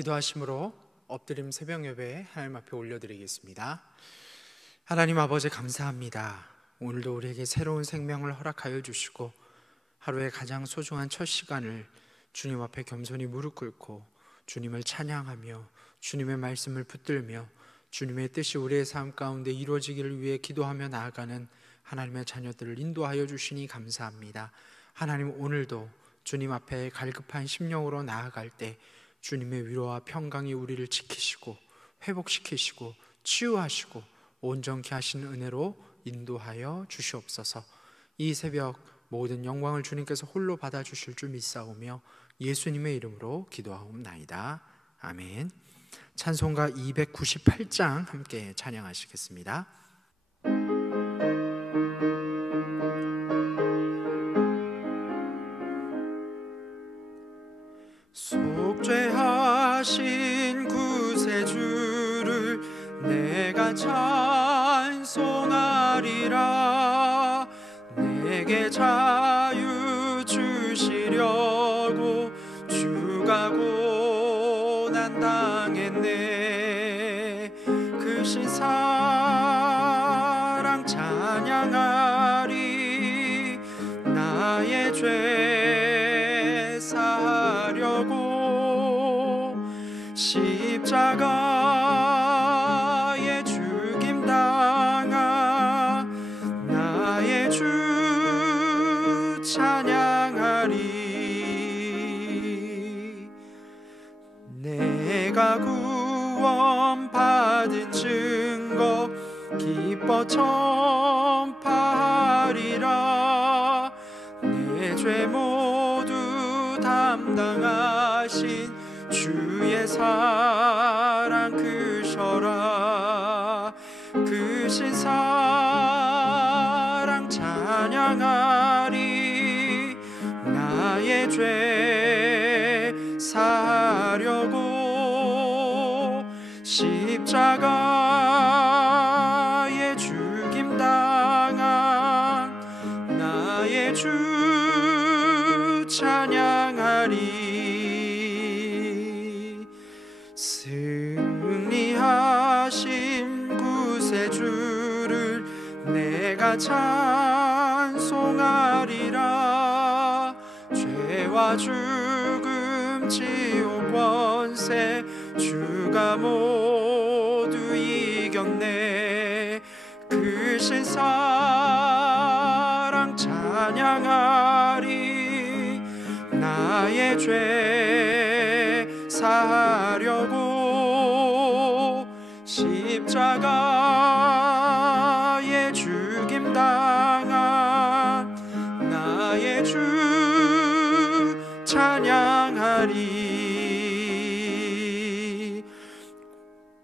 기도하심으로 엎드림 새벽 예배 하나님 앞에 올려드리겠습니다. 하나님 아버지 감사합니다. 오늘도 우리에게 새로운 생명을 허락하여 주시고 하루의 가장 소중한 첫 시간을 주님 앞에 겸손히 무릎 꿇고 주님을 찬양하며 주님의 말씀을 붙들며 주님의 뜻이 우리의 삶 가운데 이루어지기를 위해 기도하며 나아가는 하나님의 자녀들을 인도하여 주시니 감사합니다. 하나님, 오늘도 주님 앞에 갈급한 심령으로 나아갈 때 주님의 위로와 평강이 우리를 지키시고 회복시키시고 치유하시고 온전케 하시는 은혜로 인도하여 주시옵소서. 이 새벽 모든 영광을 주님께서 홀로 받아주실 줄 믿사오며 예수님의 이름으로 기도하옵나이다. 아멘. 찬송가 298장 함께 찬양하시겠습니다. 속죄하신 구세주를 내가 찬송하리라. 내게 자유 주시려고 주가 고난 당했네. 그 신사랑 찬양하리. 나의 죄 사하려고 십자가에 죽임 당한 나의 주 찬양하리. 내가 구원받은 증거 기뻐 전파하리라. 내 죄 모두 담당하신 주의 사랑 크셔라. 크신 사랑 찬양하리. 나의 죄 사하려고 십자가에 죽임 당한 나의 주 찬양하리. 승리하신 구세주를 내가 찬송하리라. 죄와 죽음 지옥 권세 주가 모두 이겼네. 크신 사랑 찬양하리. 나의 죄 사하려고 십자가에 죽임 당한 나의 주 찬양하리.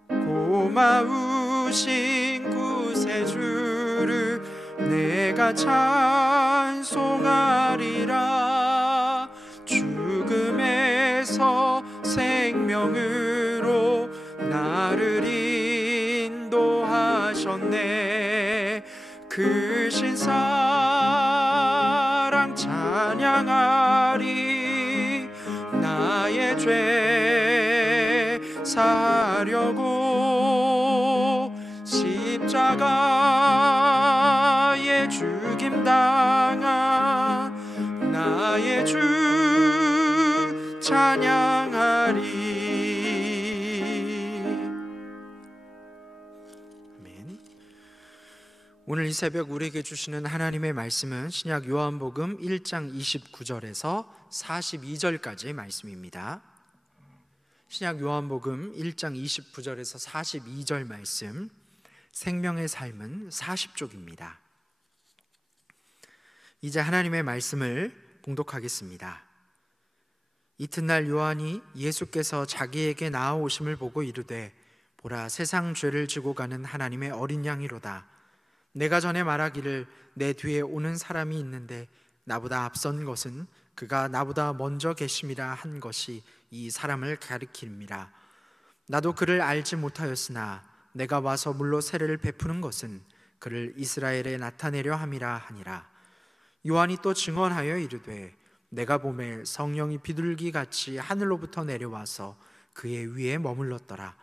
고마우신 구세주를 내가 찬송하리라. 죽음에서 생명으로 나를 인도하셨네. 크신 사랑 찬양하리. 나의 죄 사하려고 십자가에 죽임 당한 나의 주 찬양하리. 아멘. 오늘 이 새벽 우리에게 주시는 하나님의 말씀은 신약 요한복음 1장 29절에서 42절까지의 말씀입니다. 신약 요한복음 1장 29절에서 42절 말씀, 생명의 삶은 40쪽입니다. 이제 하나님의 말씀을 봉독하겠습니다. 이튿날 요한이 예수께서 자기에게 나아오심을 보고 이르되, 보라, 세상 죄를 지고 가는 하나님의 어린 양이로다. 내가 전에 말하기를 내 뒤에 오는 사람이 있는데 나보다 앞선 것은 그가 나보다 먼저 계심이라 한 것이 이 사람을 가리킴이라. 나도 그를 알지 못하였으나 내가 와서 물로 세례를 베푸는 것은 그를 이스라엘에 나타내려 함이라 하니라. 요한이 또 증언하여 이르되, 내가 보매 성령이 비둘기같이 하늘로부터 내려와서 그의 위에 머물렀더라.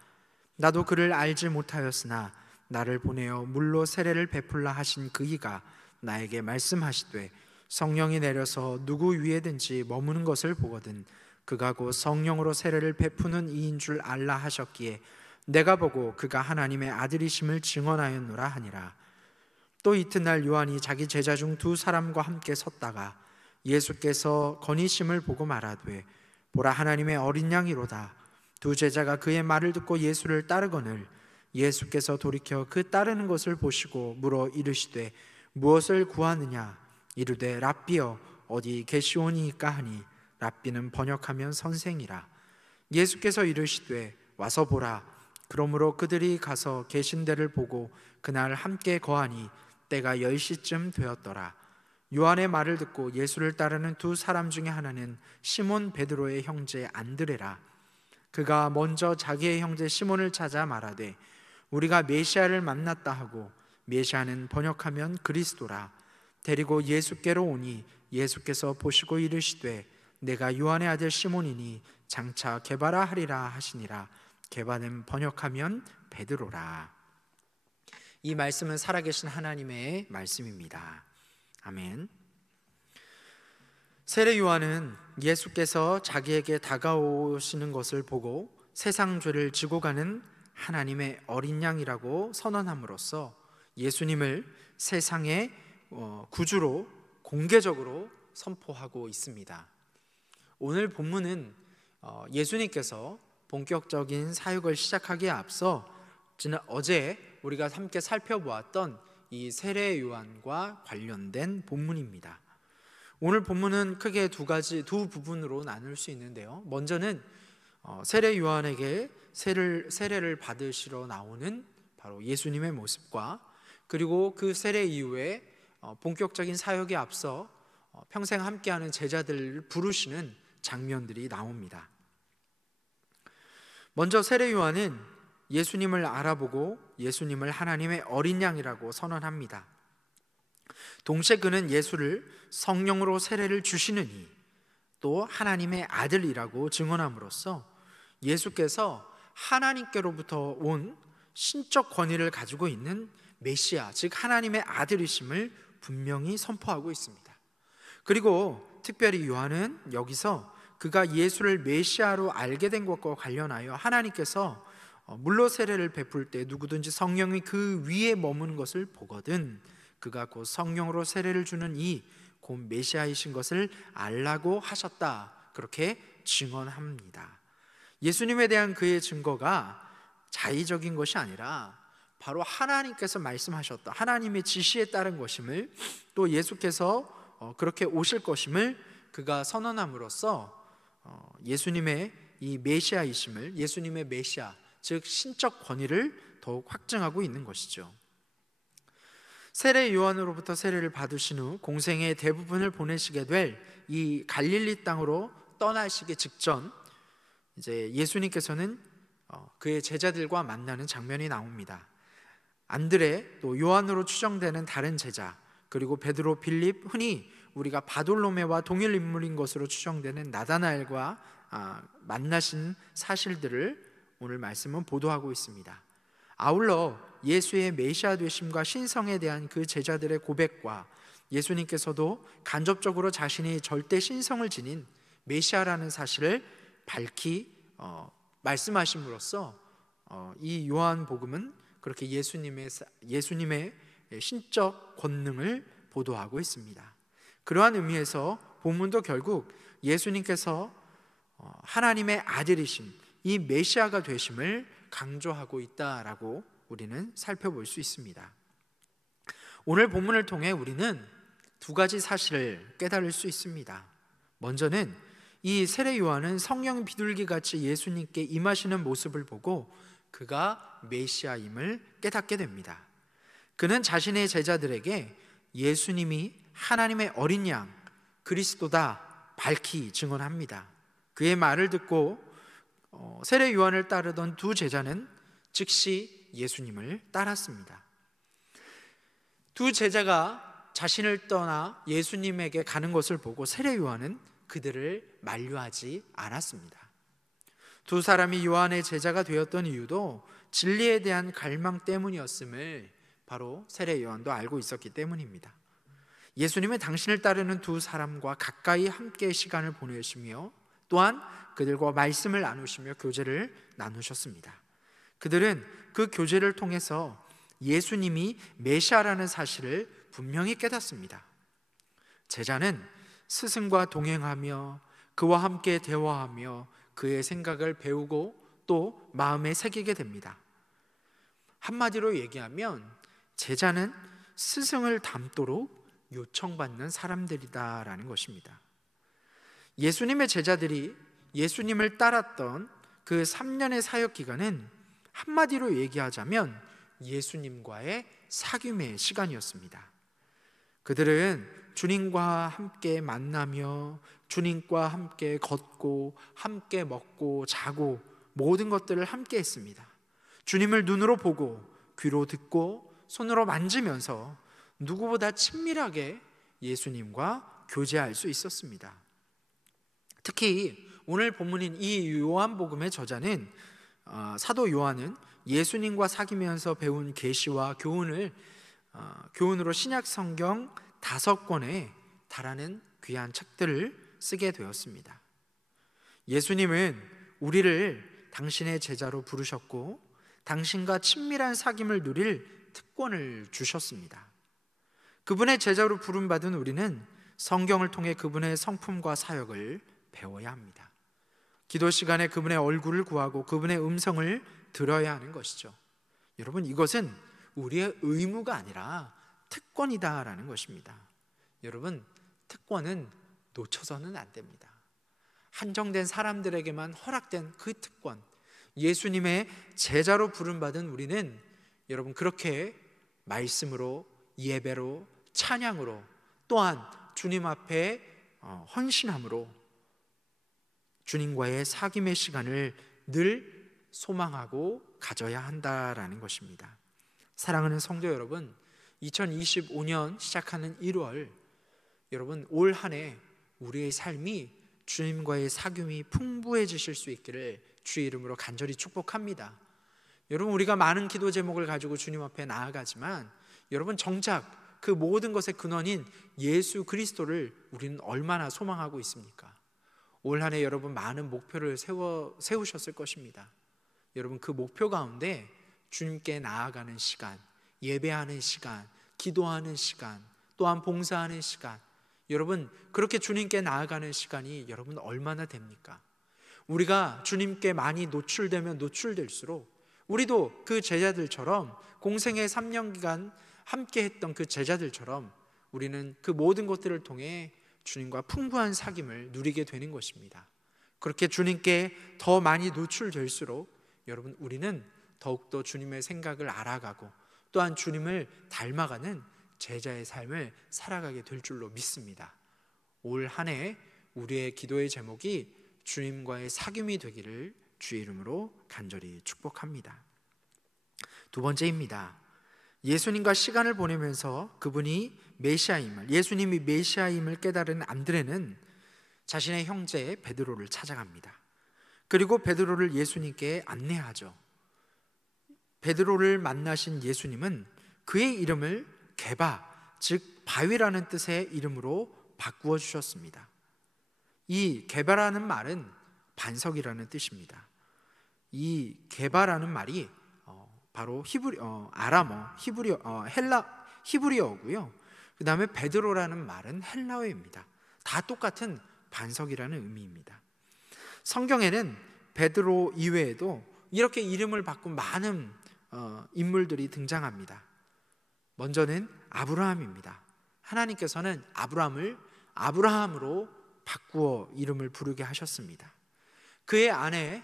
나도 그를 알지 못하였으나 나를 보내어 물로 세례를 베풀라 하신 그이가 나에게 말씀하시되 성령이 내려서 누구 위에든지 머무는 것을 보거든 그가 곧 성령으로 세례를 베푸는 이인 줄 알라 하셨기에 내가 보고 그가 하나님의 아들이심을 증언하였노라 하니라. 또 이튿날 요한이 자기 제자 중 두 사람과 함께 섰다가 예수께서 건의심을 보고 말하되 보라 하나님의 어린 양이로다. 두 제자가 그의 말을 듣고 예수를 따르거늘 예수께서 돌이켜 그 따르는 것을 보시고 물어 이르시되 무엇을 구하느냐. 이르되 랍비여 어디 계시오니이까 하니 랍비는 번역하면 선생이라. 예수께서 이르시되 와서 보라. 그러므로 그들이 가서 계신 데를 보고 그날 함께 거하니 때가 10시쯤 되었더라. 요한의 말을 듣고 예수를 따르는 두 사람 중에 하나는 시몬 베드로의 형제 안드레라. 그가 먼저 자기의 형제 시몬을 찾아 말하되 우리가 메시아를 만났다 하고, 메시아는 번역하면 그리스도라. 데리고 예수께로 오니 예수께서 보시고 이르시되 내가 요한의 아들 시몬이니 장차 게바라 하리라 하시니라. 게바는 번역하면 베드로라. 이 말씀은 살아계신 하나님의 말씀입니다. 아멘. 세례 요한은 예수께서 자기에게 다가오시는 것을 보고 세상 죄를 지고 가는 하나님의 어린 양이라고 선언함으로써 예수님을 세상의 구주로 공개적으로 선포하고 있습니다. 오늘 본문은 예수님께서 본격적인 사역을 시작하기에 앞서 어제 우리가 함께 살펴보았던 이 세례 요한과 관련된 본문입니다. 오늘 본문은 크게 두 부분으로 나눌 수 있는데요. 먼저는 세례 요한에게 세례를 받으시러 나오는 바로 예수님의 모습과, 그리고 그 세례 이후에 본격적인 사역에 앞서 평생 함께하는 제자들을 부르시는 장면들이 나옵니다. 먼저 세례 요한은 예수님을 알아보고 예수님을 하나님의 어린 양이라고 선언합니다. 동시에 그는 예수를 성령으로 세례를 주시는 또 하나님의 아들이라고 증언함으로써 예수께서 하나님께로부터 온 신적 권위를 가지고 있는 메시아, 즉 하나님의 아들이심을 분명히 선포하고 있습니다. 그리고 특별히 요한은 여기서 그가 예수를 메시아로 알게 된 것과 관련하여 하나님께서 물로 세례를 베풀 때 누구든지 성령이 그 위에 머무는 것을 보거든 그가 곧 성령으로 세례를 주는 이 곧 메시아이신 것을 알라고 하셨다, 그렇게 증언합니다. 예수님에 대한 그의 증거가 자의적인 것이 아니라 바로 하나님께서 말씀하셨다, 하나님의 지시에 따른 것임을, 또 예수께서 그렇게 오실 것임을 그가 선언함으로써 예수님의 이 메시아이심을, 예수님의 메시아, 즉 신적 권위를 더욱 확증하고 있는 것이죠. 세례 요한으로부터 세례를 받으신 후 공생의 대부분을 보내시게 될 이 갈릴리 땅으로 떠나시기 직전 이제 예수님께서는 그의 제자들과 만나는 장면이 나옵니다. 안드레, 또 요한으로 추정되는 다른 제자, 그리고 베드로, 빌립, 흔히 우리가 바돌로메와 동일 인물인 것으로 추정되는 나다나엘과 만나신 사실들을 오늘 말씀은 보도하고 있습니다. 아울러 예수의 메시아 되심과 신성에 대한 그 제자들의 고백과 예수님께서도 간접적으로 자신이 절대 신성을 지닌 메시아라는 사실을 밝히 말씀하심으로써 이 요한복음은 그렇게 예수님의 신적 권능을 보도하고 있습니다. 그러한 의미에서 본문도 결국 예수님께서 하나님의 아들이신 이 메시아가 되심을 강조하고 있다라고 우리는 살펴볼 수 있습니다. 오늘 본문을 통해 우리는 두 가지 사실을 깨달을 수 있습니다. 먼저는 이 세례 요한은 성령 비둘기같이 예수님께 임하시는 모습을 보고 그가 메시아임을 깨닫게 됩니다. 그는 자신의 제자들에게 예수님이 하나님의 어린 양 그리스도다 밝히 증언합니다. 그의 말을 듣고 세례 요한을 따르던 두 제자는 즉시 예수님을 따랐습니다. 두 제자가 자신을 떠나 예수님에게 가는 것을 보고 세례 요한은 그들을 만류하지 않았습니다. 두 사람이 요한의 제자가 되었던 이유도 진리에 대한 갈망 때문이었음을 바로 세례 요한도 알고 있었기 때문입니다. 예수님은 당신을 따르는 두 사람과 가까이 함께 시간을 보내시며 또한 그들과 말씀을 나누시며 교제를 나누셨습니다. 그들은 그 교제를 통해서 예수님이 메시아라는 사실을 분명히 깨닫습니다. 제자는 스승과 동행하며 그와 함께 대화하며 그의 생각을 배우고 또 마음에 새기게 됩니다. 한마디로 얘기하면 제자는 스승을 닮도록 요청받는 사람들이다라는 것입니다. 예수님의 제자들이 예수님을 따랐던 그 3년의 사역 기간은 한마디로 얘기하자면 예수님과의 사귐의 시간이었습니다. 그들은 주님과 함께 만나며 주님과 함께 걷고 함께 먹고 자고 모든 것들을 함께 했습니다. 주님을 눈으로 보고 귀로 듣고 손으로 만지면서 누구보다 친밀하게 예수님과 교제할 수 있었습니다. 특히 오늘 본문인 이 요한복음의 저자는 사도 요한은 예수님과 사귀면서 배운 계시와 교훈으로 신약 성경 5권에 달하는 귀한 책들을 쓰게 되었습니다. 예수님은 우리를 당신의 제자로 부르셨고 당신과 친밀한 사귐을 누릴 특권을 주셨습니다. 그분의 제자로 부름받은 우리는 성경을 통해 그분의 성품과 사역을 배워야 합니다. 기도 시간에 그분의 얼굴을 구하고 그분의 음성을 들어야 하는 것이죠. 여러분, 이것은 우리의 의무가 아니라 특권이다라는 것입니다. 여러분, 특권은 놓쳐서는 안 됩니다. 한정된 사람들에게만 허락된 그 특권, 예수님의 제자로 부름받은 우리는 여러분 그렇게 말씀으로, 예배로, 찬양으로, 또한 주님 앞에 헌신함으로 주님과의 사귐의 시간을 늘 소망하고 가져야 한다라는 것입니다. 사랑하는 성도 여러분, 2025년 시작하는 1월, 여러분 올 한 해 우리의 삶이 주님과의 사귐이 풍부해지실 수 있기를 주의 이름으로 간절히 축복합니다. 여러분, 우리가 많은 기도 제목을 가지고 주님 앞에 나아가지만 여러분 정작 그 모든 것의 근원인 예수 그리스도를 우리는 얼마나 소망하고 있습니까? 올 한 해 여러분 많은 목표를 세우셨을 것입니다. 여러분 그 목표 가운데 주님께 나아가는 시간, 예배하는 시간, 기도하는 시간, 또한 봉사하는 시간, 여러분 그렇게 주님께 나아가는 시간이 여러분 얼마나 됩니까? 우리가 주님께 많이 노출되면 노출될수록 우리도 그 제자들처럼 공생의 3년 기간 함께 했던 그 제자들처럼 우리는 그 모든 것들을 통해 주님과 풍부한 사귐을 누리게 되는 것입니다. 그렇게 주님께 더 많이 노출될수록 여러분 우리는 더욱더 주님의 생각을 알아가고 또한 주님을 닮아가는 제자의 삶을 살아가게 될 줄로 믿습니다. 올 한 해 우리의 기도의 제목이 주님과의 사귐이 되기를 주의 이름으로 간절히 축복합니다. 두 번째입니다. 예수님과 시간을 보내면서 그분이 메시아임을, 예수님이 메시아임을 깨달은 안드레는 자신의 형제 베드로를 찾아갑니다. 그리고 베드로를 예수님께 안내하죠. 베드로를 만나신 예수님은 그의 이름을 게바, 즉 바위라는 뜻의 이름으로 바꾸어 주셨습니다. 이 게바라는 말은 반석이라는 뜻입니다. 이 게바라는 말이 바로 히브리어고요. 그 다음에 베드로라는 말은 헬라어입니다. 다 똑같은 반석이라는 의미입니다. 성경에는 베드로 이외에도 이렇게 이름을 바꾼 많은 인물들이 등장합니다. 먼저는 아브라함입니다. 하나님께서는 아브라함을 아브라함으로 바꾸어 이름을 부르게 하셨습니다. 그의 아내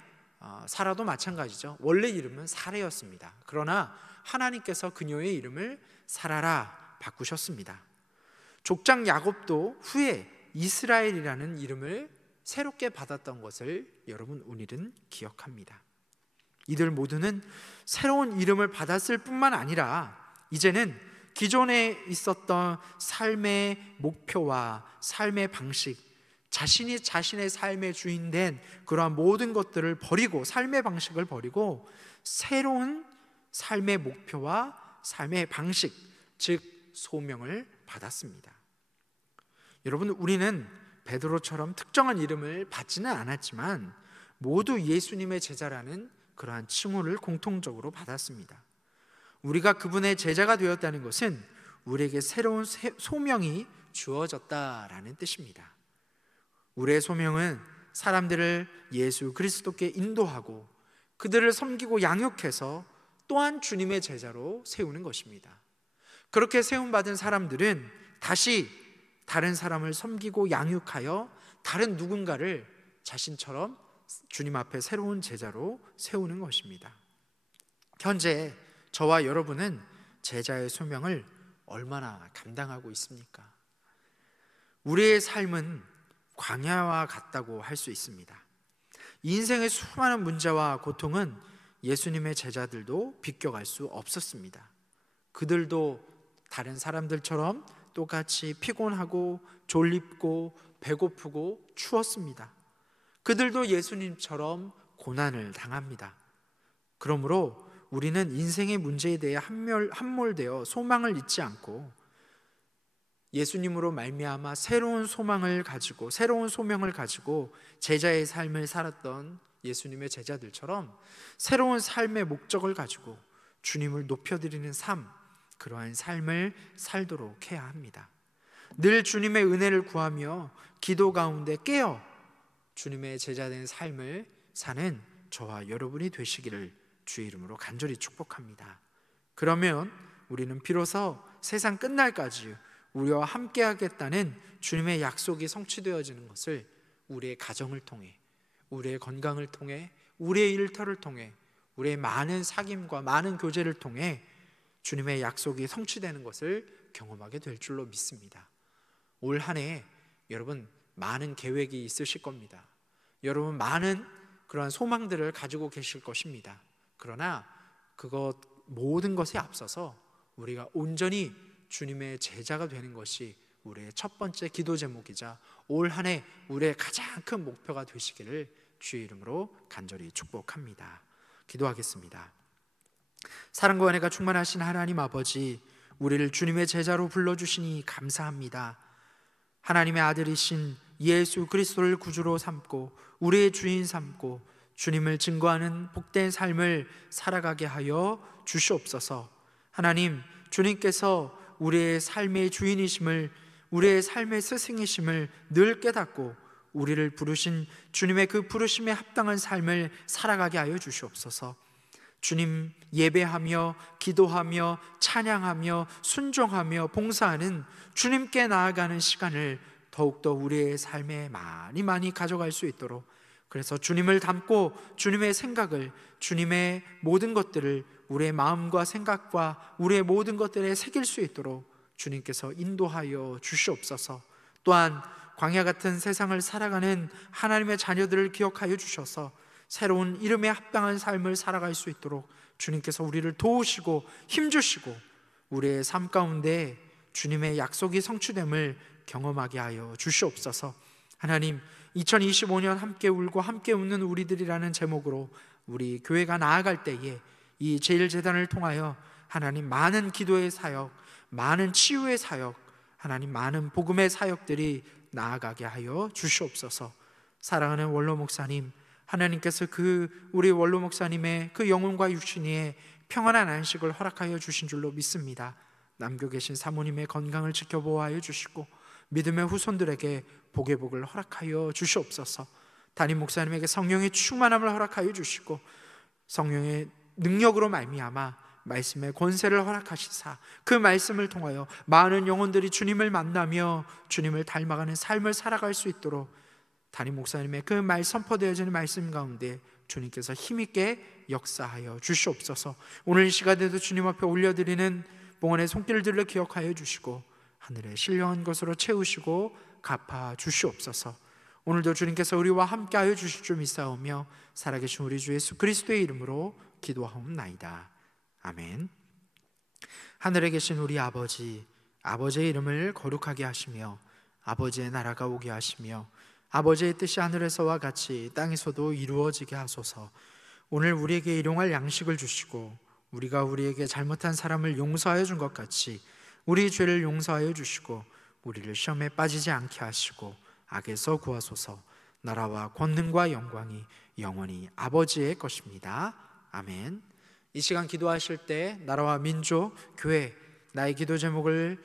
사라도 마찬가지죠. 원래 이름은 사레였습니다. 그러나 하나님께서 그녀의 이름을 사라라 바꾸셨습니다. 족장 야곱도 후에 이스라엘이라는 이름을 새롭게 받았던 것을 여러분 오늘은 기억합니다. 이들 모두는 새로운 이름을 받았을 뿐만 아니라 이제는 기존에 있었던 삶의 목표와 삶의 방식, 자신이 자신의 삶의 주인된 그러한 모든 것들을 버리고, 삶의 방식을 버리고 새로운 삶의 목표와 삶의 방식, 즉 소명을 받았습니다. 여러분, 우리는 베드로처럼 특정한 이름을 받지는 않았지만 모두 예수님의 제자라는 그러한 칭호를 공통적으로 받았습니다. 우리가 그분의 제자가 되었다는 것은 우리에게 새로운 소명이 주어졌다라는 뜻입니다. 우리의 소명은 사람들을 예수 그리스도께 인도하고 그들을 섬기고 양육해서 또한 주님의 제자로 세우는 것입니다. 그렇게 세움받은 사람들은 다시 다른 사람을 섬기고 양육하여 다른 누군가를 자신처럼 주님 앞에 새로운 제자로 세우는 것입니다. 현재 저와 여러분은 제자의 소명을 얼마나 감당하고 있습니까? 우리의 삶은 광야와 같다고 할 수 있습니다. 인생의 수많은 문제와 고통은 예수님의 제자들도 비껴갈 수 없었습니다. 그들도 다른 사람들처럼 똑같이 피곤하고 졸립고 배고프고 추웠습니다. 그들도 예수님처럼 고난을 당합니다. 그러므로 우리는 인생의 문제에 대해 함몰되어 소망을 잊지 않고 예수님으로 말미암아 새로운 소망을 가지고, 새로운 소명을 가지고 제자의 삶을 살았던 예수님의 제자들처럼 새로운 삶의 목적을 가지고 주님을 높여드리는 삶, 그러한 삶을 살도록 해야 합니다. 늘 주님의 은혜를 구하며 기도 가운데 깨어 주님의 제자된 삶을 사는 저와 여러분이 되시기를 주의 이름으로 간절히 축복합니다. 그러면 우리는 비로소 세상 끝날까지 우리와 함께 하겠다는 주님의 약속이 성취되어지는 것을 우리의 가정을 통해, 우리의 건강을 통해, 우리의 일터를 통해, 우리의 많은 사귐과 많은 교제를 통해 주님의 약속이 성취되는 것을 경험하게 될 줄로 믿습니다. 올 한 해 여러분 많은 계획이 있으실 겁니다. 여러분 많은 그러한 소망들을 가지고 계실 것입니다. 그러나 그것 모든 것에 앞서서 우리가 온전히 주님의 제자가 되는 것이 우리의 첫 번째 기도 제목이자 올 한 해 우리의 가장 큰 목표가 되시기를 주의 이름으로 간절히 축복합니다. 기도하겠습니다. 사랑과 은혜가 충만하신 하나님 아버지, 우리를 주님의 제자로 불러주시니 감사합니다. 하나님의 아들이신 예수 그리스도를 구주로 삼고 우리의 주인 삼고 주님을 증거하는 복된 삶을 살아가게 하여 주시옵소서. 하나님, 주님께서 우리의 삶의 주인이심을, 우리의 삶의 스승이심을 늘 깨닫고 우리를 부르신 주님의 그 부르심에 합당한 삶을 살아가게 하여 주시옵소서. 주님 예배하며 기도하며 찬양하며 순종하며 봉사하는 주님께 나아가는 시간을 더욱더 우리의 삶에 많이 가져갈 수 있도록, 그래서 주님을 닮고 주님의 생각을, 주님의 모든 것들을 우리의 마음과 생각과 우리의 모든 것들에 새길 수 있도록 주님께서 인도하여 주시옵소서. 또한 광야 같은 세상을 살아가는 하나님의 자녀들을 기억하여 주셔서 새로운 이름에 합당한 삶을 살아갈 수 있도록 주님께서 우리를 도우시고 힘주시고 우리의 삶 가운데 주님의 약속이 성취됨을 경험하게 하여 주시옵소서. 하나님, 2025년 함께 울고 함께 웃는 우리들이라는 제목으로 우리 교회가 나아갈 때에 이 제일제단을 통하여 하나님 많은 기도의 사역, 많은 치유의 사역, 하나님 많은 복음의 사역들이 나아가게 하여 주시옵소서. 사랑하는 원로 목사님, 하나님께서 우리 원로 목사님의 그 영혼과 육신에 평안한 안식을 허락하여 주신 줄로 믿습니다. 남겨 계신 사모님의 건강을 지켜보아하여 주시고 믿음의 후손들에게 복의 복을 허락하여 주시옵소서. 담임 목사님에게 성령의 충만함을 허락하여 주시고 성령의 능력으로 말미암아 말씀의 권세를 허락하시사 그 말씀을 통하여 많은 영혼들이 주님을 만나며 주님을 닮아가는 삶을 살아갈 수 있도록 담임 목사님의 그 말 선포되어지는 말씀 가운데 주님께서 힘있게 역사하여 주시옵소서. 오늘 이 시간에도 주님 앞에 올려드리는 봉헌의 손길들을 기억하여 주시고 하늘의 신령한 것으로 채우시고 갚아 주시옵소서. 오늘도 주님께서 우리와 함께하여 주실 줄 믿사오며 살아계신 우리 주 예수 그리스도의 이름으로 기도하옵나이다. 아멘. 하늘에 계신 우리 아버지, 아버지의 이름을 거룩하게 하시며 아버지의 나라가 오게 하시며 아버지의 뜻이 하늘에서와 같이 땅에서도 이루어지게 하소서. 오늘 우리에게 일용할 양식을 주시고 우리가 우리에게 잘못한 사람을 용서하여 준 것 같이 우리 죄를 용서하여 주시고 우리를 시험에 빠지지 않게 하시고 악에서 구하소서. 나라와 권능과 영광이 영원히 아버지의 것입니다. 아멘. 이 시간 기도하실 때 나라와 민족, 교회, 나의 기도 제목을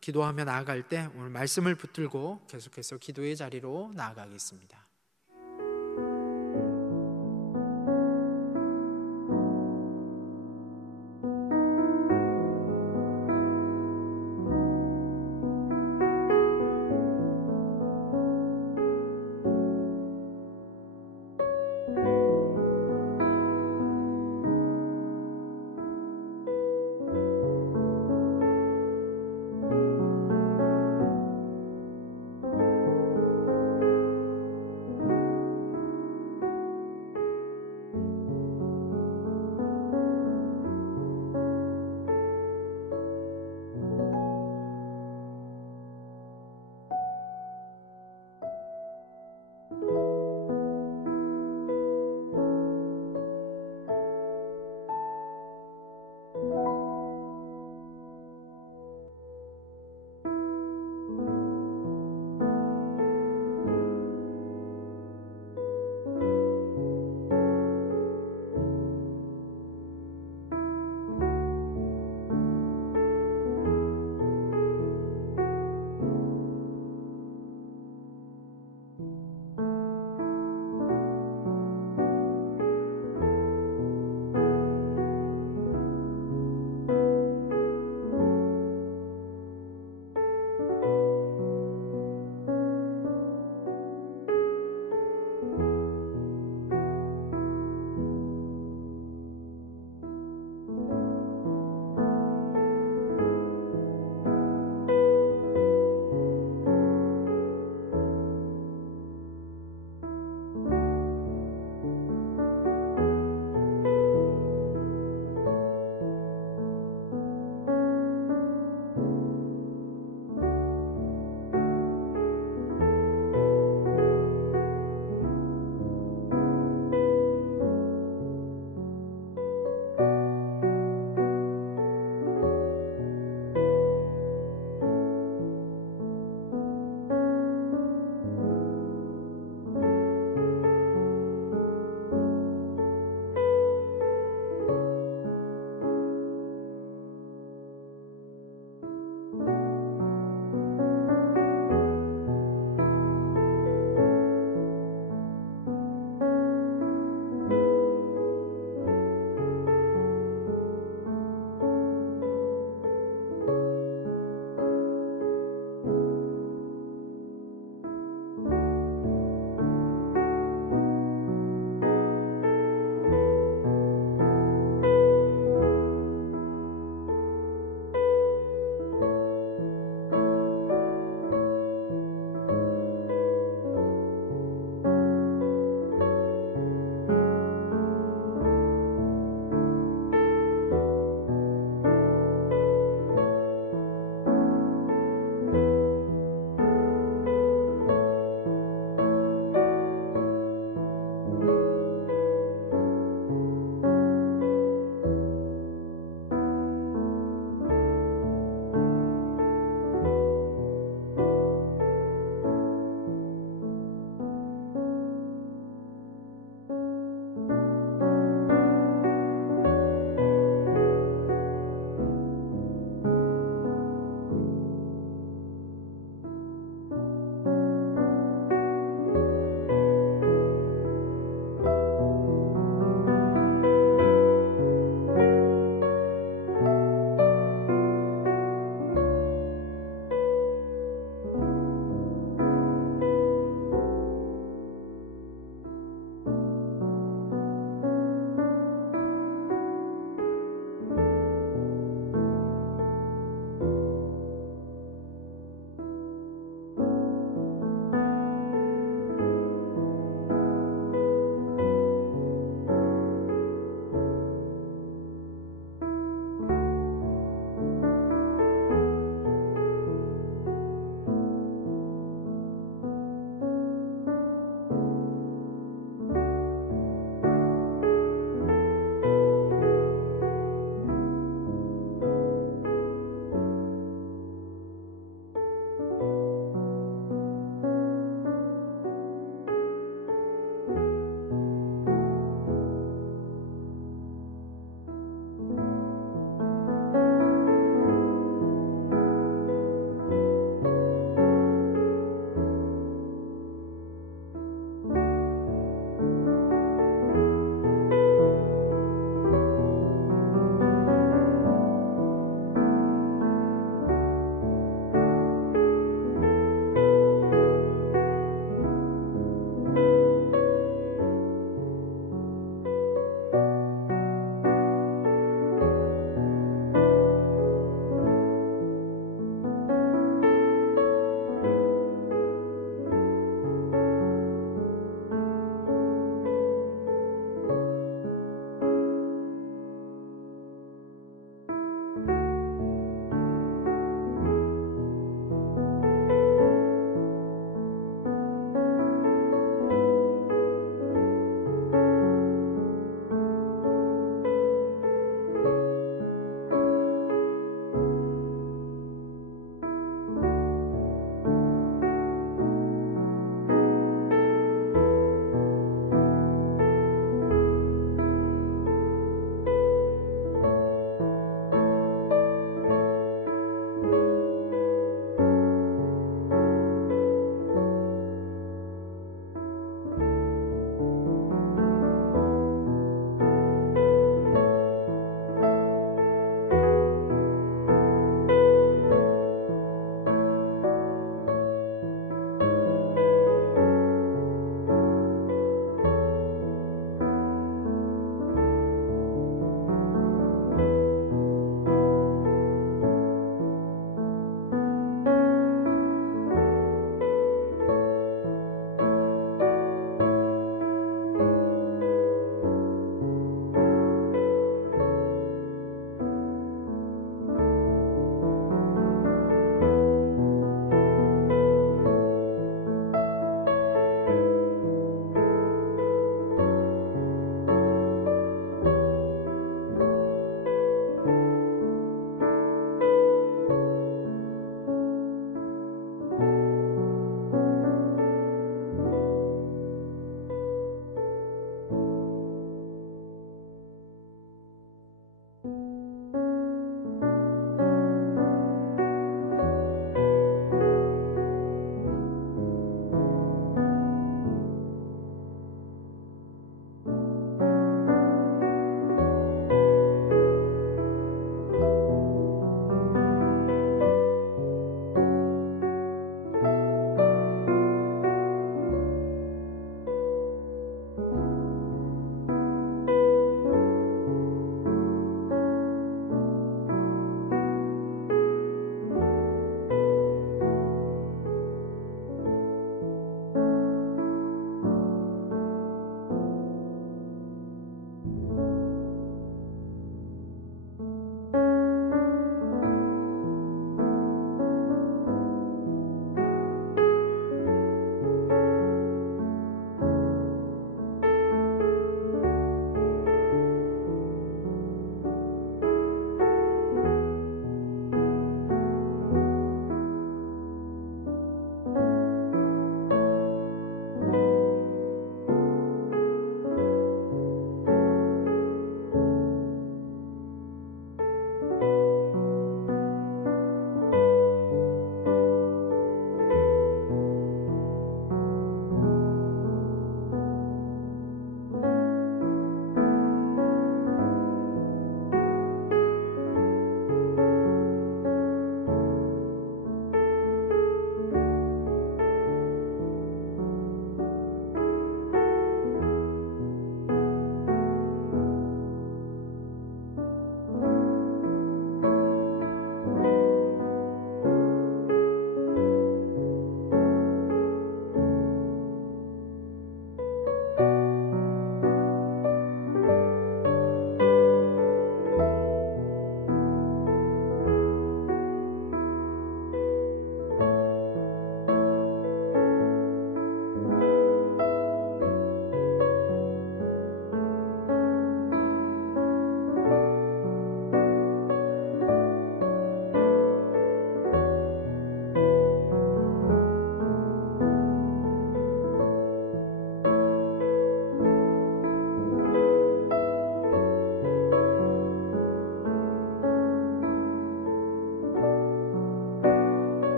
기도하며 나아갈 때 오늘 말씀을 붙들고 계속해서 기도의 자리로 나아가겠습니다.